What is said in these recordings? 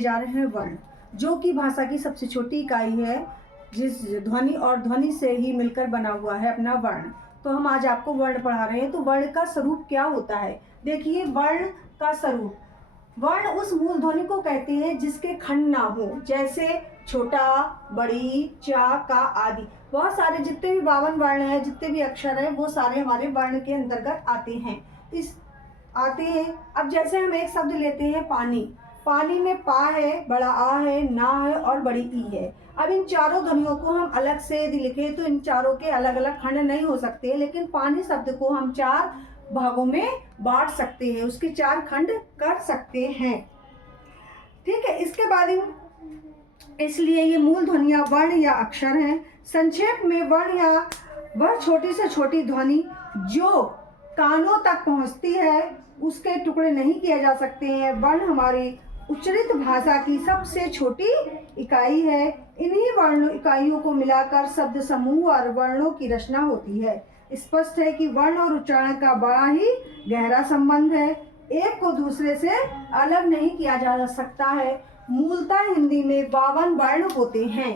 पढ़ने जा रहे हैं वर्ण, जो कि भाषा की सबसे छोटी इकाई है, जिस ध्वनि और ध्वनि से ही मिलकर बना हुआ है अपना वर्ण। तो हम आज आपको वर्ण पढ़ा रहे हैं। तो वर्ण का स्वरूप क्या होता है? देखिए, वर्ण का स्वरूप, वर्ण उस मूल ध्वनि को कहते हैं जिसके खंड ना हो, जैसे छोटा, बड़ी, चा, का आदि। बहुत सारे जितने भी 52 वर्ण हैं, जितने भी अक्षर हैं, वो सारे हमारे वर्ण के अंतर्गत आते हैं। अब जैसे हम एक शब्द लेते हैं पानी, पानी में पा है, बड़ा आ है, ना है और बड़ी ई है। अब इन चारों ध्वनियों को हम अलग से यदि लिखें तो इन चारों के अलग अलग खंड नहीं हो सकते, लेकिन पानी शब्द को हम 4 भागों में बांट सकते हैं, उसके 4 खंड कर सकते हैं। ठीक है, इसके बाद इसलिए ये मूल ध्वनियाँ वर्ण या अक्षर हैं। संक्षेप में वर्ण या वह छोटी से छोटी ध्वनि जो कानों तक पहुंचती है, उसके टुकड़े नहीं किए जा सकते हैं। वर्ण हमारी उच्चरित भाषा की सबसे छोटी इकाई है। इन्हीं वर्ण इकाइयों को मिलाकर शब्द समूह और वर्णों की रचना होती है। स्पष्ट है कि वर्ण और उच्चारण का बड़ा ही गहरा संबंध है, एक को दूसरे से अलग नहीं किया जा सकता है। मूलतः हिंदी में 52 वर्ण होते हैं।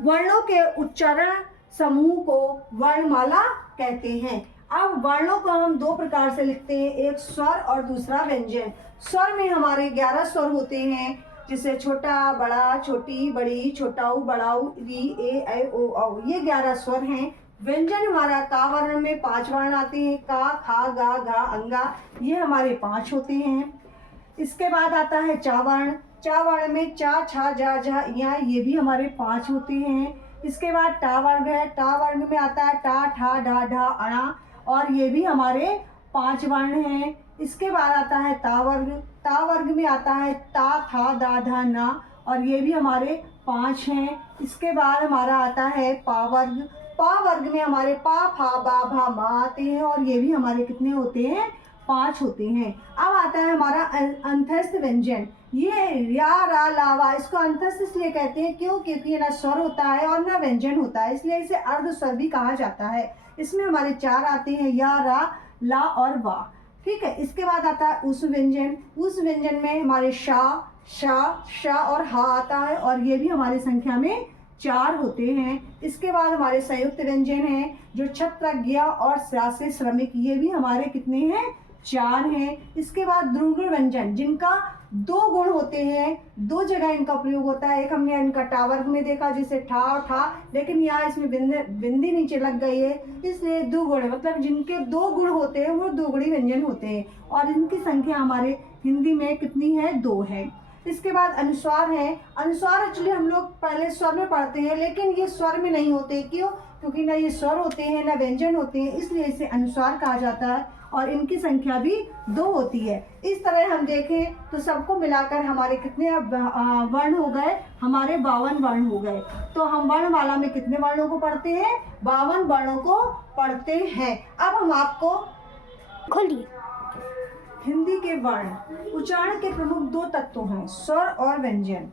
वर्णों के उच्चारण समूह को वर्णमाला कहते हैं। अब वर्णों को हम 2 प्रकार से लिखते हैं, एक स्वर और दूसरा व्यंजन। स्वर में हमारे 11 स्वर होते हैं, जिसे छोटा, बड़ा, छोटी, बड़ी, छोटाऊ, बड़ाऊ, री, ए, ऐ, ओ, औ, ये 11 स्वर हैं। व्यंजन हमारा का वर्ण में 5 वर्ण आते हैं, का, खा, गा, घा, अंगा, ये हमारे 5 होते हैं। इसके बाद आता है चा वर्ण। चा वर्ण में चा, छा, जा, झा, या, ये भी हमारे 5 होते हैं। इसके बाद टा वर्ग है। टा वर्ग में आता है टा, ठा, ढा, ढा, अणा, और ये भी हमारे 5 वर्ण हैं। इसके बाद आता है ता वर्ग। ता वर्ग में आता है ता, था, दा, धा, ना, और ये भी हमारे 5 हैं। इसके बाद हमारा आता है पा वर्ग। पा वर्ग में हमारे पा, फा, बा, भा, मा आते हैं, और ये भी हमारे कितने होते हैं? 5 होते हैं। अब आता है हमारा अंतस्थ व्यंजन। ये या, रा, ला, वा, इसको अंतस्थ इसलिए कहते हैं क्योंकि ना स्वर होता है और ना व्यंजन होता है, इसलिए इसे अर्ध स्वर भी कहा जाता है। इसमें हमारे 4 आते हैं, या, रा, ला और वा। ठीक है, इसके बाद आता है उस व्यंजन। उस व्यंजन में हमारे शा, शा, शा और हा आता है, और ये भी हमारी संख्या में 4 होते हैं। इसके बाद हमारे संयुक्त व्यंजन हैं, जो छत्र, ज्ञ और स्या से श्रमिक, ये भी हमारे कितने हैं? 4 हैं। इसके बाद द्रुगुण व्यंजन, जिनका 2 गुण होते हैं, 2 जगह इनका प्रयोग होता है। एक हमने इनका टा वर्ग में देखा, जिसे ठा और ठा, लेकिन यहाँ इसमें बिंदी नीचे लग गई है, इसलिए 2 गुण, मतलब जिनके 2 गुण होते हैं वो द्विगुणी व्यंजन होते हैं, और इनकी संख्या हमारे हिंदी में कितनी है? 2 है। इसके बाद अनुस्वार है। अनुस्वार एक्चुअली हम लोग पहले स्वर में पढ़ते हैं, लेकिन ये स्वर में नहीं होते। क्यों? क्योंकि ना ये स्वर होते हैं ना व्यंजन होते हैं, इसलिए इसे अनुस्वार कहा जाता है, और इनकी संख्या भी 2 होती है। इस तरह हम देखें तो सबको मिलाकर हमारे कितने वर्ण हो गए? हमारे 52 वर्ण हो गए। तो हम वर्णमाला में कितने वर्णों को पढ़ते हैं? 52 वर्णों को पढ़ते हैं। अब हम आपको खोलिए। हिंदी के वर्ण उच्चारण के प्रमुख 2 तत्व हैं, स्वर और व्यंजन।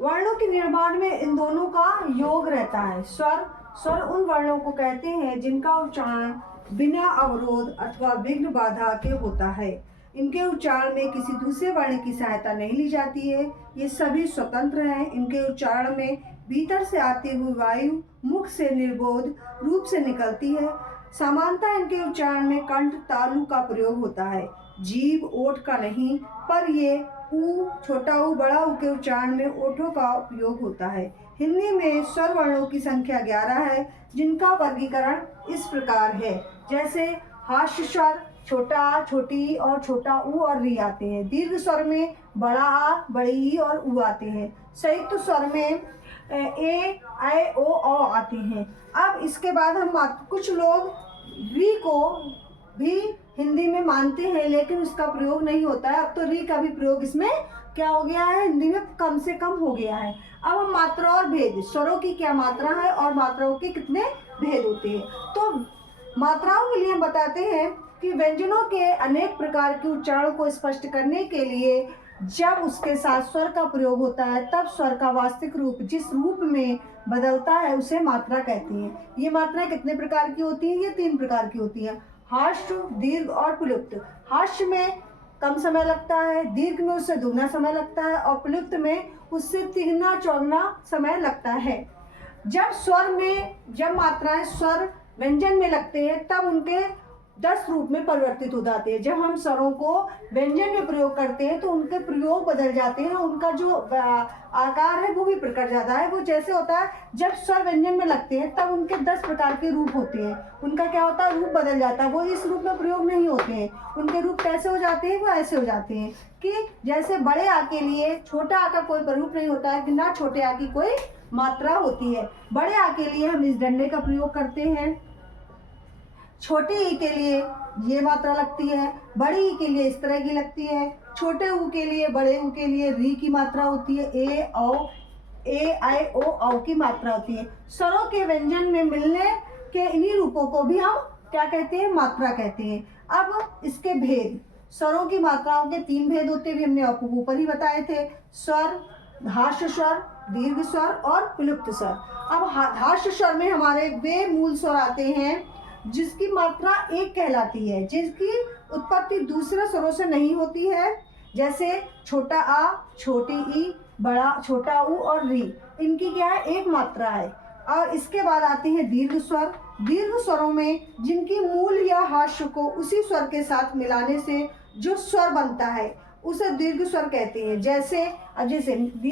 वर्णों के निर्माण में इन दोनों का योग रहता है। स्वर उन वर्णों को कहते हैं जिनका उच्चारण बिना अवरोध अथवा विघ्न बाधा के होता है। इनके उच्चारण में किसी दूसरे वर्ण की सहायता नहीं ली जाती है, ये सभी स्वतंत्र हैं। इनके उच्चारण में भीतर से आती हुई वायु मुख से निर्बोध रूप से निकलती है। सामान्यतः इनके उच्चारण में कंठ तालु का प्रयोग होता है, जीभ ओठ का नहीं, पर ये ऊ, छोटा ऊ, बड़ा ऊ के उच्चारण में ओठों का उपयोग होता है। हिंदी में स्वर वर्णों की संख्या 11 है, जिनका वर्गीकरण इस प्रकार है। जैसे हास्य स्वर छोटा, छोटी और छोटा ऊ और री आते हैं। दीर्घ स्वर में बड़ा आ, बड़ी ई और ऊ आते हैं। संयुक्त स्वर में ए, ऐ, ओ, औ आते हैं। अब इसके बाद हम कुछ लोग री को भी हिंदी में मानते हैं, लेकिन उसका प्रयोग नहीं होता है। अब तो री का भी प्रयोग इसमें क्या हो गया है? हिंदी में कम से कम हो गया है। अब हम मात्रा और भेद, स्वरों की क्या मात्रा है और मात्राओं के कितने भेद होते हैं। तो मात्राओं के लिए हम बताते हैं कि व्यंजनों के अनेक प्रकार के उच्चारण को स्पष्ट करने के लिए जब उसके साथ स्वर का प्रयोग होता है, तब स्वर का वास्तविक रूप जिस रूप में बदलता है उसे मात्रा कहते हैं। ये मात्राएं कितने प्रकार की होती हैं? ये 3 प्रकार की होती हैं, हास्य, दीर्घ और प्लुप्त। हास्य में कम समय लगता है, दीर्घ में उससे दुगना समय लगता है और प्लुप्त में उससे तिगुना चौगुना समय लगता है। जब मात्राएं स्वर व्यंजन में लगते हैं तब उनके 10 रूप में परिवर्तित हो जाते हैं। जब हम स्वरों को व्यंजन में प्रयोग करते हैं तो उनके प्रयोग बदल जाते हैं, उनका जो आकार है वो भी प्रकट जाता है। वो जैसे होता है जब स्वर व्यंजन में लगते हैं तब उनके 10 प्रकार के रूप होते हैं। उनका क्या होता है, रूप बदल जाता है। वो इस रूप में प्रयोग नहीं होते हैं। उनके रूप कैसे हो जाते हैं, वो ऐसे हो जाते हैं कि जैसे बड़े आ के लिए छोटा आ का कोई प्ररूप नहीं होता है, बिना छोटे आ की कोई मात्रा होती है। बड़े आ के लिए हम इस डंडे का प्रयोग करते हैं, छोटे ई के लिए ये मात्रा लगती है, बड़ी ई के लिए इस तरह की लगती है, छोटे ऊ के लिए, बड़े ऊ के लिए री की मात्रा होती है, ए आई ओ औ की मात्रा होती है। स्वरों के व्यंजन में मिलने के इन्हीं रूपों को भी हम क्या कहते हैं, मात्रा कहते हैं। अब इसके भेद, स्वरों की मात्राओं के 3 भेद होते हैं, हमने आपको ऊपर ही बताए थे, स्वर, धार्श स्वर, दीर्घ स्वर और प्लुप्त स्वर। अब धार्श स्वर में हमारे वे मूल स्वर आते हैं जिसकी मात्रा एक कहलाती है, जिसकी उत्पत्ति दूसरे स्वरों से नहीं होती है, जैसे छोटा आ, छोटी ई, बड़ा छोटा ऊ और री। इनकी क्या है, एक मात्रा है। और इसके बाद आते हैं दीर्घ स्वर। दीर्घ स्वरों में जिनकी मूल या हास्य को उसी स्वर के साथ मिलाने से जो स्वर बनता है उसे दीर्घ स्वर कहते हैं। जैसे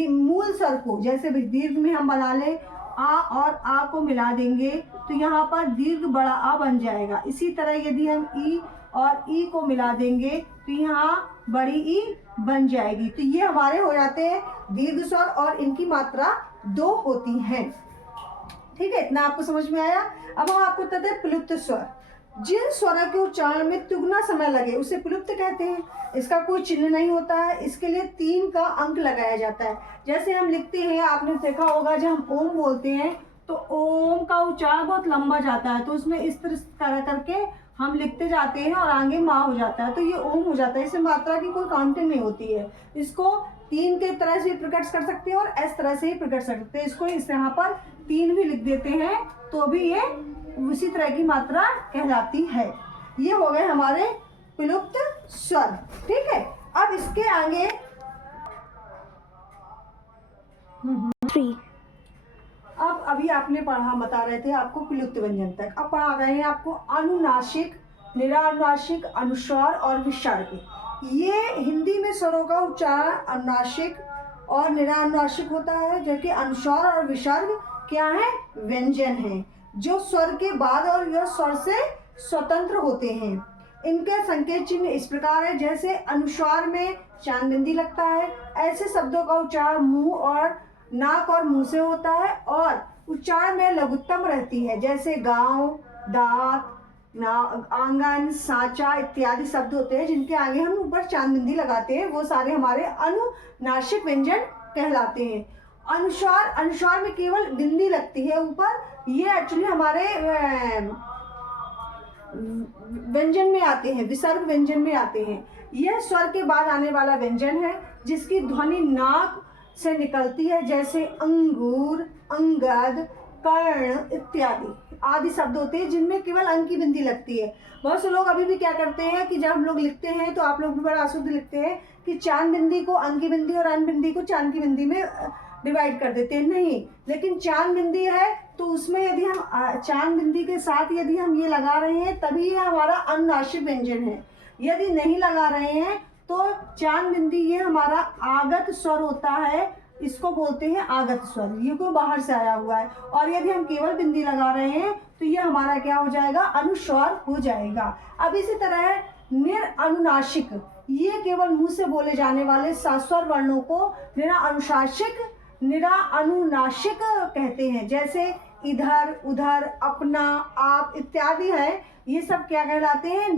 मूल स्वर को, जैसे दीर्घ में हम बना लें आ और आ को मिला देंगे तो यहाँ पर दीर्घ बड़ा आ बन जाएगा। इसी तरह यदि हम ई और ई को मिला देंगे तो यहाँ बड़ी ई बन जाएगी। तो ये हमारे हो जाते हैं दीर्घ स्वर और इनकी मात्रा 2 होती है। ठीक है, इतना आपको समझ में आया। अब हम आपको बताते हैं प्लुप्त स्वर। जिन स्वरों के उच्चारण में दुगना समय लगे उसे प्लुप्त कहते हैं। इसका कोई चिन्ह नहीं होता है, इसके लिए 3 का अंक लगाया जाता है। जैसे हम लिखते हैं, आपने देखा होगा जब हम ओम बोलते हैं तो ओम का उच्चारण बहुत लंबा जाता है, तो उसमें इस तरह करके हम लिखते जाते हैं और आगे माँ हो जाता है, तो ये ओम हो जाता है। इसमें मात्रा की कोई काउंटिंग नहीं होती है। इसको 3 के तरह से प्रकट कर सकते हैं और इस तरह से ही प्रकट कर सकते हैं। इसको इस यहाँ पर 3 भी लिख देते हैं तो भी ये उसी तरह की मात्रा कहलाती है। ये हो गए हमारे प्लुप्त स्वर। ठीक है, अब इसके आगे 3 अब अभी आपने पढ़ा, बता रहे थे आपको प्लुप्त व्यंजन तक। अब पढ़ा रहे हैं आपको अनुनासिक, निरानुनासिक, अनुस्वार और विसर्ग। ये हिंदी में स्वरों का उच्चारण अनुनासिक और निरानुनासिक होता है, जबकि अनुस्वार और विसर्ग क्या है, व्यंजन है जो स्वर के बाद और यह स्वर से स्वतंत्र होते हैं। इनके संकेत चिन्ह इस प्रकार है, जैसे अनुस्वार में चांद बिंदी लगता है, ऐसे शब्दों का उच्चारण मुंह और नाक और मुंह से होता है और उच्चारण में लघुत्तम रहती है, जैसे गांव, दांत, आंगन, सांचा इत्यादि शब्द होते हैं जिनके आगे हम ऊपर चांद बिंदी लगाते हैं, वो सारे हमारे अनुनासिक व्यंजन कहलाते हैं। अनुस्वार में केवल बिंदी लगती है ऊपर, ये एक्चुअली हमारे व्यंजन में आते हैं, विसर्ग व्यंजन में आते हैं। यह स्वर के बाद आने वाला व्यंजन है जिसकी ध्वनि नाक से निकलती है, जैसे अंगूर, अंगद, कर्ण इत्यादि आदि शब्द होते हैं जिनमें केवल अंग की बिंदी लगती है। बहुत से लोग अभी भी क्या करते हैं कि जब हम लोग लिखते हैं तो आप लोग भी बड़ा अशुद्ध लिखते हैं कि चांद बिंदी को अंग की बिंदी और अन बिंदी को चांद की बिंदी में डिवाइड कर देते हैं। नहीं, लेकिन चांद बिंदी है तो उसमें यदि हम चांद बिंदी के साथ यदि हम ये लगा रहे हैं तभी ये हमारा अनुनासिक व्यंजन है। यदि नहीं लगा रहे हैं तो चांद बिंदी ये हमारा आगत स्वर होता है, इसको बोलते हैं आगत स्वर, ये कोई बाहर से आया हुआ है। और यदि हम केवल बिंदी लगा रहे हैं तो ये हमारा क्या हो जाएगा, अनुस्वार हो जाएगा। अब इसी तरह निरअनुनासिक, ये केवल मुंह से बोले जाने वाले सास्वर वर्णों को निरानुनासिक कहते हैं, जैसे इधर, उधर, अपना, आप इत्यादि है, ये सब क्या कहलाते हैं,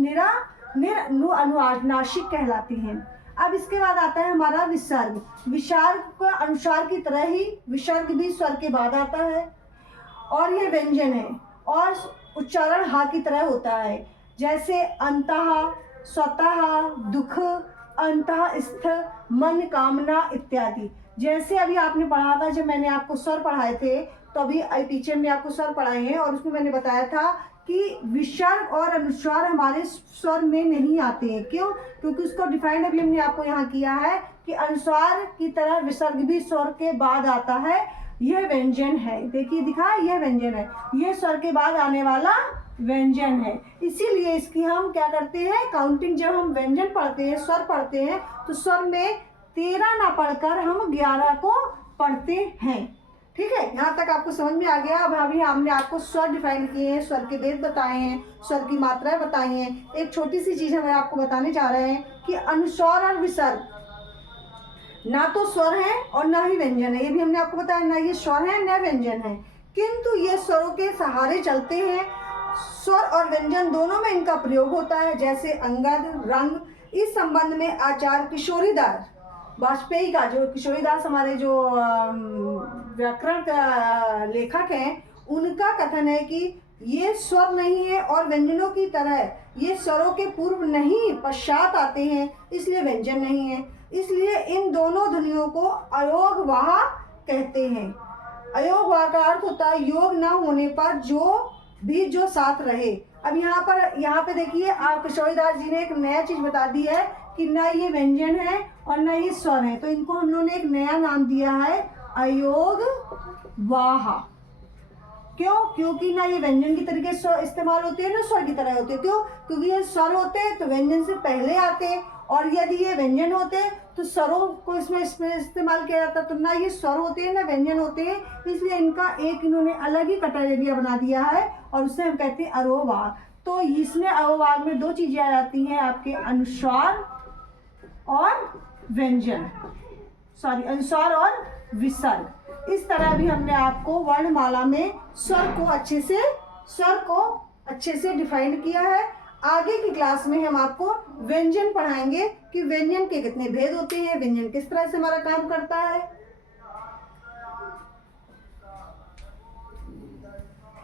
निरानुनासिक कहलाती हैं। अब इसके बाद आता है हमारा विसर्ग। विसर्ग का अनुसार की तरह ही विसर्ग भी स्वर के बाद आता है और ये व्यंजन है और उच्चारण हा की तरह होता है, जैसे अंतः, स्वतः, दुख, अंतः स्थ, मन, कामना इत्यादि। जैसे अभी आपने पढ़ा था, जब मैंने आपको स्वर पढ़ाए थे तो अभी टीचर ने आपको स्वर पढ़ाए हैं और उसमें मैंने बताया था कि विसर्ग और अनुस्वार हमारे स्वर में नहीं आते हैं। क्यों? क्योंकि उसको डिफाइन अभी हमने आपको यहाँ किया है कि अनुस्वार की तरह विसर्ग भी स्वर के बाद आता है। यह व्यंजन है, देखिए दिखा, यह व्यंजन है, यह स्वर के बाद आने वाला व्यंजन है। इसीलिए इसकी हम क्या करते हैं, काउंटिंग जब हम व्यंजन पढ़ते हैं, स्वर पढ़ते हैं, तो स्वर में 13 ना पढ़कर हम 11 को पढ़ते हैं। ठीक है, यहाँ तक आपको समझ में आ गया। अब अभी हमने आपको स्वर डिफाइन किए हैं, स्वर के भेद बताए हैं, स्वर की मात्राएं बताई हैं। एक छोटी सी चीज़ हम आपको बताने जा रहे हैं कि अनुस्वार और विसर्ग ना तो स्वर है और ना ही व्यंजन है। ये भी हमने आपको बताया, ना ये स्वर है ना व्यंजन है, किंतु ये स्वरों के सहारे चलते हैं। स्वर और व्यंजन दोनों में इनका प्रयोग होता है, जैसे अंगद, रंग। इस संबंध में आचार्य किशोरीदास वाजपेयी का, जो किशोरीदास हमारे जो व्याकरण का लेखक हैं, उनका कथन है कि ये स्वर नहीं है और व्यंजनों की तरह ये स्वरों के पूर्व नहीं पश्चात आते हैं, इसलिए व्यंजन नहीं है। इसलिए इन दोनों ध्वनियों को अयोगवाह कहते हैं। अयोगवाह का अर्थ होता है योग न होने पर जो साथ रहे। अब यहाँ पे देखिए, आप किशोरीदास जी ने एक नया चीज बता दी है कि न ये व्यंजन है और न ये स्वर है, तो इनको हम लोगों ने एक नया नाम दिया है अयोगवाह। क्यों? क्योंकि ना ये व्यंजन की तरीके से इस्तेमाल होते हैं ना स्वर की तरह होते हैं। क्यों? क्योंकि ये स्वर होते हैं तो व्यंजन से पहले आते हैं, और यदि ये व्यंजन होते हैं तो स्वरों को इसमें इस्तेमाल किया जाता है। तो ना ये स्वर होते हैं ना व्यंजन होते हैं, इसलिए इनका एक इन्होंने अलग ही कैटेगरी बना दिया है और उसे हम कहते हैं अरोवाग। तो इसमें अरोवाग में दो चीजें आ जाती हैं आपके, अनुस्वार और व्यंजन, अनुस्वार और विसर्ग। इस तरह भी हमने आपको वर्णमाला में स्वर को अच्छे से डिफाइन किया है। आगे की क्लास में हम आपको व्यंजन पढ़ाएंगे कि व्यंजन के कितने भेद होते हैं, व्यंजन किस तरह से हमारा काम करता है।